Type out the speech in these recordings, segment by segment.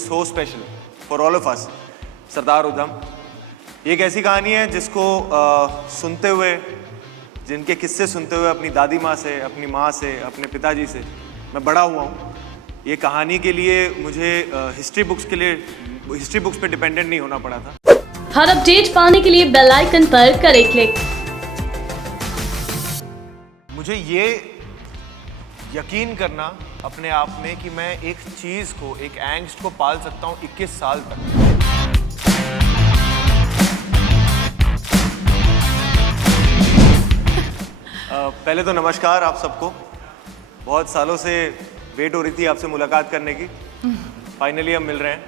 so special for all of us. Sardar Udham, ये एक ऐसी कहानी है जिसको सुनते हुए, जिनके किस्से सुनते हुए अपनी दादी माँ से, अपनी माँ से, अपने पिताजी से मैं बड़ा हुआ हूँ। ये कहानी के लिए मुझे हिस्ट्री बुक्स पे डिपेंडेंट नहीं होना पड़ा था। हर अपडेट पाने के लिए बेल आइकन पर करें क्लिक। मुझे ये यकीन करना अपने आप में कि मैं एक चीज़ को, एक एंग्स्ट को पाल सकता हूँ 21 साल तक। पहले तो नमस्कार आप सबको। बहुत सालों से वेट हो रही थी आपसे मुलाकात करने की। फाइनली हम मिल रहे हैं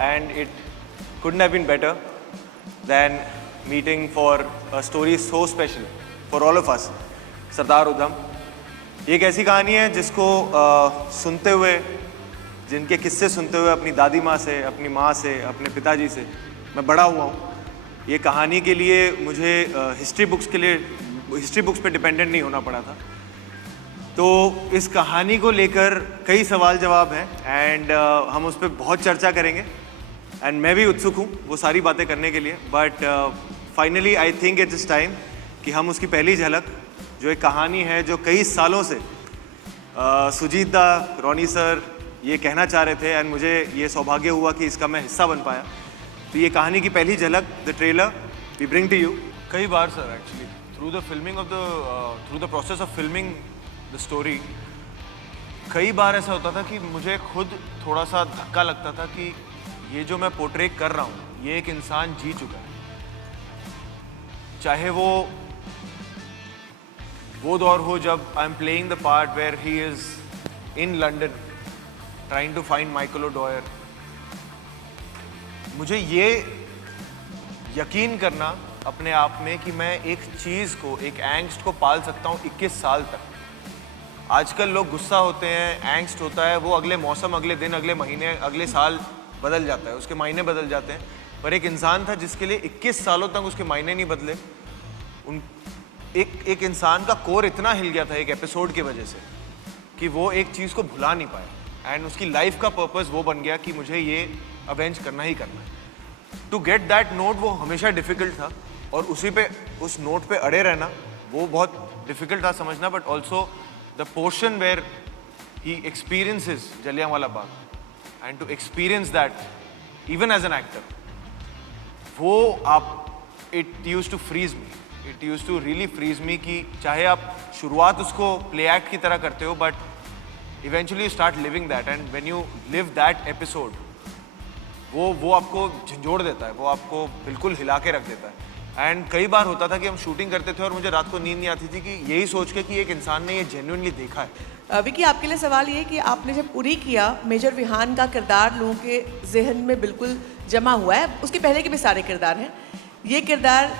and it couldn't have been better than meeting for a story so special for all of us. Sardar Udham, ये एक ऐसी कहानी है जिसको सुनते हुए, जिनके किस्से सुनते हुए अपनी दादी माँ से, अपनी माँ से, अपने पिताजी से मैं बड़ा हुआ हूँ। ये कहानी के लिए मुझे हिस्ट्री बुक्स पे डिपेंडेंट नहीं होना पड़ा था। तो इस कहानी को लेकर कई सवाल जवाब हैं एंड हम उस पर बहुत चर्चा करेंगे एंड मैं भी उत्सुक हूँ वो सारी बातें करने के लिए। But finally I think it's time कि हम उसकी पहली झलक, जो एक कहानी है जो कई सालों से सुजीत दा, रोनी सर ये कहना चाह रहे थे एंड मुझे ये सौभाग्य हुआ कि इसका मैं हिस्सा बन पाया। तो ये कहानी की पहली झलक, the trailer we bring to you. कई बार sir actually through the process of filming the story, कई बार ऐसा होता था कि मुझे खुद थोड़ा सा धक्का लगता था कि ये जो मैं पोर्ट्रे कर रहा हूँ ये एक इंसान जी चुका है। चाहे वो दौर हो जब I am playing the part where he is in London trying to find Michael O'Dwyer. मुझे ये यकीन करना अपने आप में कि मैं एक चीज़ को, एक एंग्स्ट को पाल सकता हूँ 21 साल तक। आजकल लोग गुस्सा होते हैं, एंग्स्ट होता है, वो अगले मौसम, अगले दिन, अगले महीने, अगले साल बदल जाता है, उसके मायने बदल जाते हैं। पर एक इंसान था जिसके लिए 21 सालों तक उसके मायने नहीं बदले। एक इंसान का कोर इतना हिल गया था एक एपिसोड की वजह से कि वो एक चीज़ को भुला नहीं पाया एंड उसकी लाइफ का पर्पस वो बन गया कि मुझे ये अवेंज करना ही करना है। टू गेट दैट नोट वो हमेशा डिफ़िकल्ट था और उस नोट पे अड़े रहना वो बहुत डिफ़िकल्ट था समझना। But also the portion where he experiences Jallianwala Bagh and to experience that even as an actor, वो आप it use to freeze me, it use to really freeze me कि चाहे आप शुरुआत उसको प्ले एक्ट की तरह करते हो but eventually you start living that and when you live that episode वो आपको झंझोड़ देता है, वो आपको बिल्कुल हिला के रख देता है। एंड कई बार होता था कि हम शूटिंग करते थे और मुझे रात को नींद नहीं आती थी कि यही सोच के कि एक इंसान ने ये जेन्युइनली देखा है। विकी, आपके लिए सवाल ये कि आपने जब उरी किया, मेजर विहान का किरदार लोगों के जहन में बिल्कुल जमा हुआ है। उसके पहले के भी सारे किरदार हैं। ये किरदार,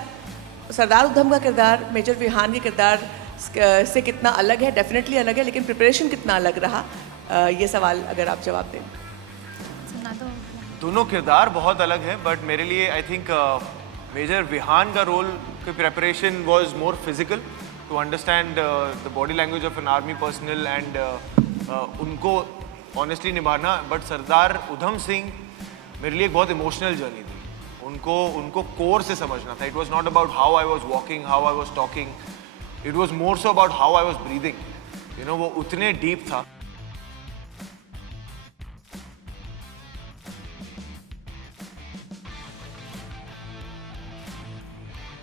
सरदार उधम का किरदार मेजर विहान के किरदार से कितना अलग है? डेफिनेटली अलग है, लेकिन प्रिपरेशन कितना अलग रहा? ये सवाल अगर आप जवाब दें। दोनों किरदार बहुत अलग हैं बट मेरे लिए आई थिंक मेजर विहान का रोल की preparation was more physical, to understand the body language of an army personnel and उनको ऑनेस्टली निभाना। बट सरदार उधम सिंह मेरे लिए एक बहुत इमोशनल जर्नी थी। उनको कोर से समझना था। It was not about how I was walking, how I was talking, it was more so about how I was breathing. वो उतने डीप था।